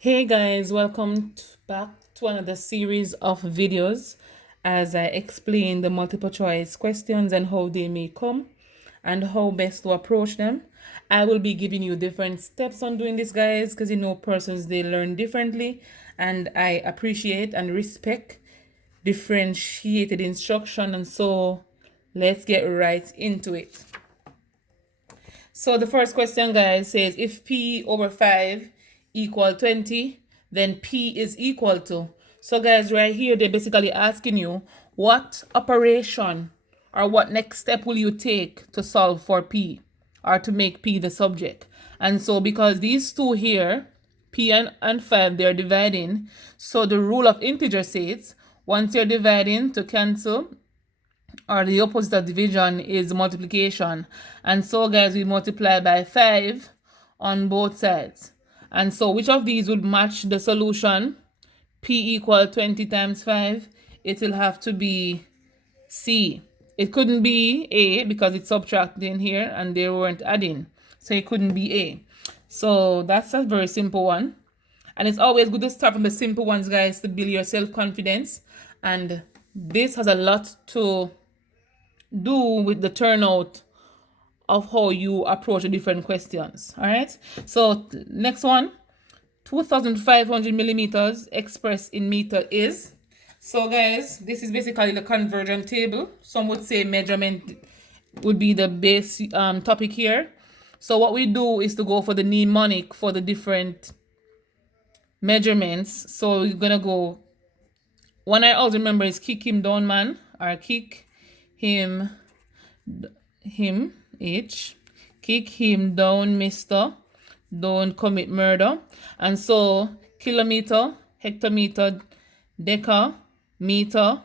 Hey guys, welcome back to another series of videos as I explain the multiple choice questions and how they may come and how best to approach them. I will be giving you different steps on doing this, guys, because persons they learn differently, and I appreciate and respect differentiated instruction. And so let's get right into it. So the first question, guys, says if P over 5 equal 20, then P is equal to. So guys, right here, they're basically asking you what operation or what next step will you take to solve for P or to make P the subject. And so because these two here, P and 5, they're dividing. So the rule of integer says once you're dividing to cancel, or the opposite of division is multiplication. And so guys, we multiply by 5 on both sides. And so which of these would match the solution? P equal 20 times 5. It will have to be C. It couldn't be A because it's subtracting here and they weren't adding. So it couldn't be A. So that's a very simple one. And it's always good to start from the simple ones, guys, to build your self-confidence. And this has a lot to do with the turnout of how you approach the different questions. All right. So next one, 2,500 millimeters expressed in meter is. So guys, this is basically the conversion table. Some would say measurement would be the base topic here. So what we do is to go for the mnemonic for the different measurements. So we're gonna go. One I always remember is kick him down, man, or kick him H, kick him down, mister, don't commit murder. And so kilometer, hectometer, deca, meter,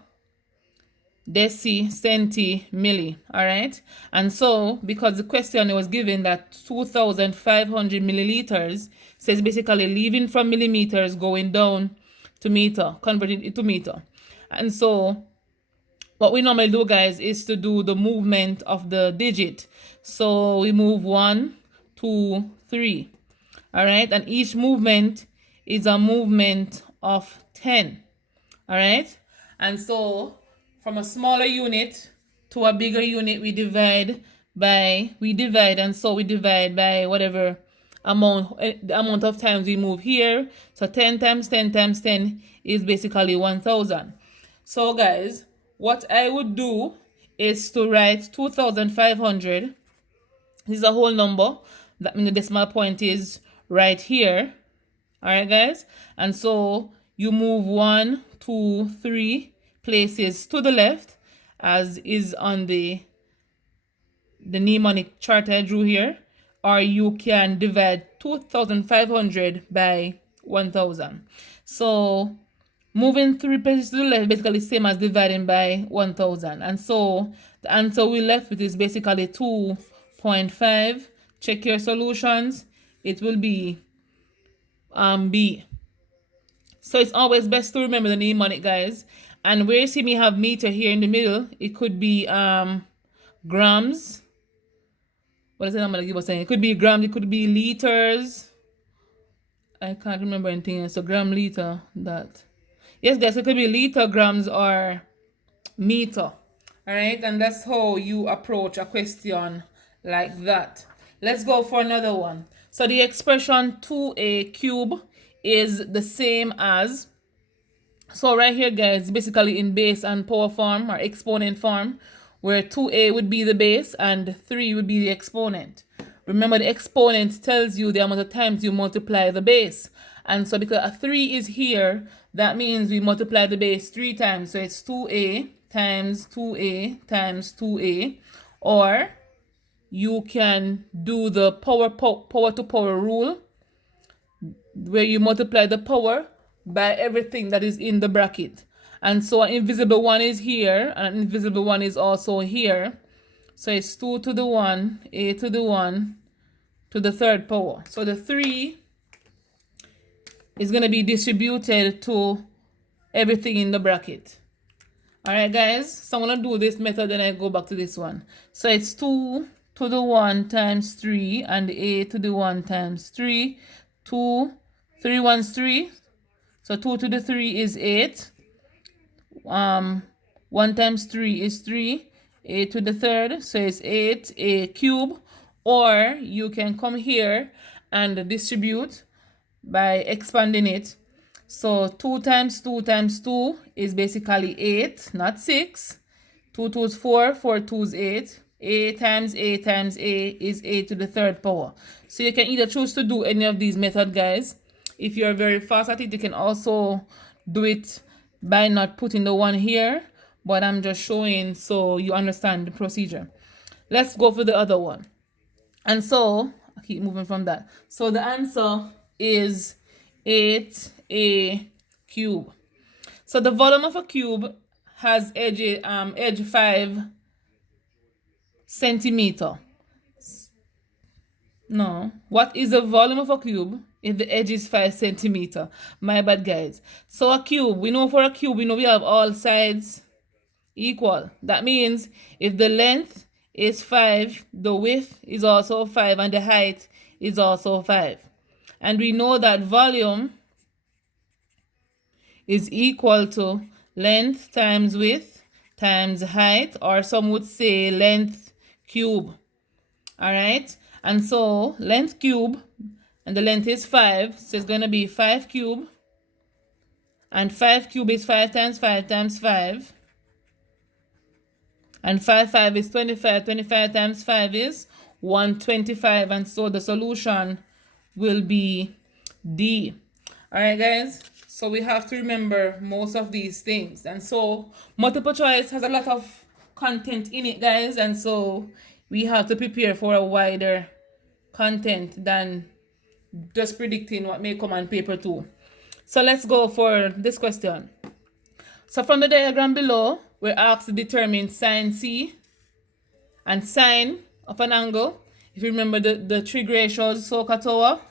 deci, centi, milli. All right. And so because the question was given that 2,500 milliliters, says basically leaving from millimeters going down to meter, converting it to meter. And so what we normally do, guys, is to do the movement of the digit. So we move 1, 2, 3. All right. And each movement is a movement of 10. All right. And so from a smaller unit to a bigger unit, we divide, and so we divide by whatever the amount of times we move here. So 10 times 10 times 10 is basically 1,000. So guys, what I would do is to write 2,500. This is a whole number. That means the decimal point is right here. All right, guys. And so you move 1, 2, 3 places to the left, as is on the mnemonic chart I drew here. Or you can divide 2,500 by 1,000. So moving 3 places to the left basically same as dividing by 1,000. And so the answer we left with is basically 2.5. Check your solutions. It will be B. So it's always best to remember the mnemonic, guys. And where you see me have meter here in the middle, it could be grams. What is it I'm going to give us saying? It could be grams, it could be liters. I can't remember anything else. So gram, liter, that. Yes, guys, it could be liter, grams, or meter. All right, and that's how you approach a question like that. Let's go for another one. So the expression 2a cube is the same as, so right here, guys, basically in base and power form or exponent form, where 2a would be the base and 3 would be the exponent. Remember, the exponent tells you the amount of times you multiply the base. And so because a 3 is here, that means we multiply the base 3 times. So it's 2a times 2a times 2a. Or you can do the power to power rule, where you multiply the power by everything that is in the bracket. And so an invisible one is here, and an invisible one is also here. So it's 2 to the 1, a to the 1 to the third power. So the 3 is going to be distributed to everything in the bracket. All right, guys. So I'm going to do this method, then I go back to this one. So it's 2 to the 1 times 3, and a to the 1 times 3, 2, 3 ones 3. So 2 to the 3 is 8. 1 times 3 is 3. A to the third, so it's 8a cube. Or you can come here and distribute by expanding it. So 2 times 2 times 2 is basically 8, not 6. 2 2 is 4, 4 2 is 8. A times A times A is A to the third power. So you can either choose to do any of these methods, guys. If you're very fast at it, you can also do it by not putting the 1 here. But I'm just showing so you understand the procedure. Let's go for the other one. And so, I keep moving from that. So the answer is 8a cube. So the volume of a cube has edge 5 centimeter. No. What is the volume of a cube if the edge is 5 centimeter? My bad, guys. So a cube, we know for a cube, we know we have all sides equal. That means if the length is 5, the width is also 5, and the height is also 5. And we know that volume is equal to length times width times height, or some would say length cube. All right, and so length cube, and the length is 5, so it's going to be 5 cube, and 5 cube is 5 times 5 times 5, and 5 is 25. 25 times 5 is 125, and so the solution will be D. All right, guys, so we have to remember most of these things. And so multiple choice has a lot of content in it, guys, and so we have to prepare for a wider content than just predicting what may come on paper 2. So let's go for this question. So from the diagram below, we're asked to determine sine C and sine of an angle. If you remember the trig ratios, SOHCAHTOA.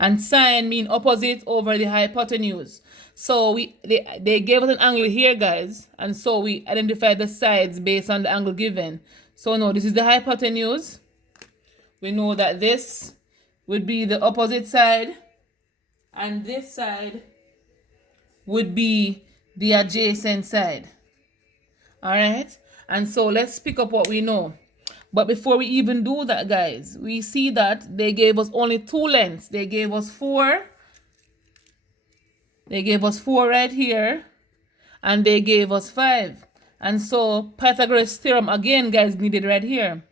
And sine mean opposite over the hypotenuse. So they gave us an angle here, guys, and so we identify the sides based on the angle given. So no, this is the hypotenuse. We know that this would be the opposite side, and this side would be the adjacent side. All right, and so let's pick up what we know. But before we even do that, guys, we see that they gave us only 2 lengths. They gave us 4. They gave us 4 right here, and they gave us 5. And so Pythagoras theorem again, guys, needed right here.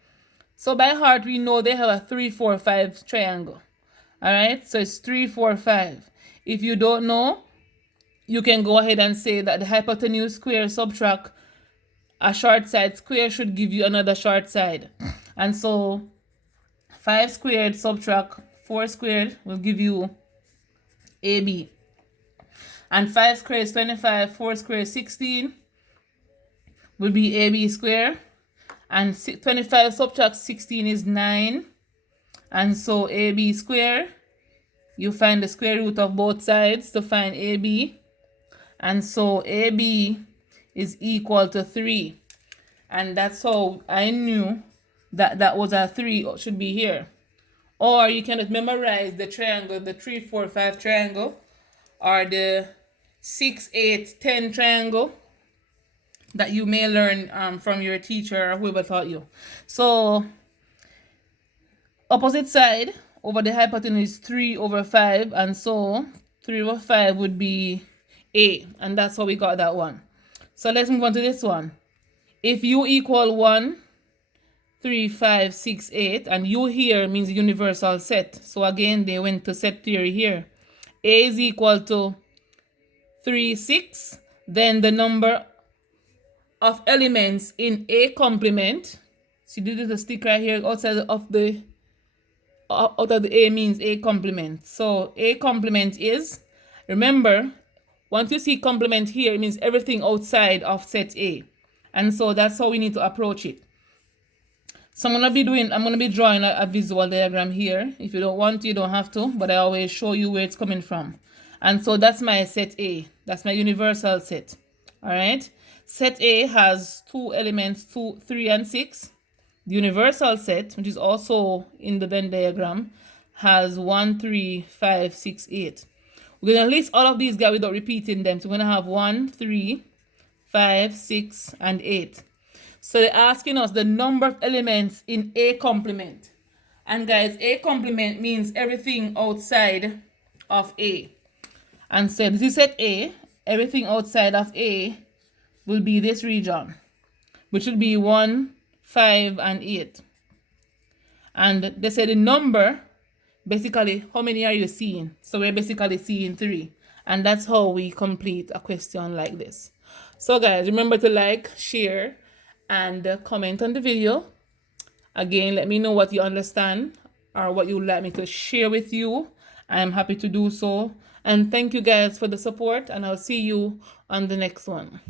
So by heart, we know they have a 3 4 5 triangle. All right, so it's 3 4 5. If you don't know, you can go ahead and say that the hypotenuse square subtract a short side square should give you another short side. And so 5 squared subtract 4 squared will give you AB. And 5 squared is 25, 4 squared is 16 will be AB squared. And 25 subtract 16 is 9. And so AB squared, you find the square root of both sides to find AB. And so AB is equal to 3. And that's how I knew that that was a 3 should be here. Or you can memorize the triangle, the 3 4 5 triangle, or the 6 8 10 triangle that you may learn from your teacher or whoever taught you. So opposite side over the hypotenuse is 3 over 5, and so 3 over 5 would be A, and that's how we got that one. So let's move on to this one. If u equal 1, 3, 5, 6, 8, and u here means universal set. So again, they went to set theory here. A is equal to 3, 6. Then the number of elements in A complement. See, this is a stick right here outside of the A means A complement. So A complement is, remember, once you see complement here, it means everything outside of set A. And so that's how we need to approach it. So I'm going to be drawing a visual diagram here. If you don't want to, you don't have to, but I always show you where it's coming from. And so that's my set A. That's my universal set. All right. Set A has 2 elements, 2, 3, and 6. The universal set, which is also in the Venn diagram, has 1, 3, 5, 6, 8. We're going to list all of these guys without repeating them. So we're going to have 1, 3, 5, 6, and 8. So they're asking us the number of elements in A complement. And guys, A complement means everything outside of A. And so this is set A. Everything outside of A will be this region, which will be 1, 5, and 8. And they say the number, basically, how many are you seeing? So we're basically seeing 3. And that's how we complete a question like this. So guys, remember to like, share, and comment on the video. Again, let me know what you understand or what you would like me to share with you. I am happy to do so. And thank you guys for the support, and I'll see you on the next one.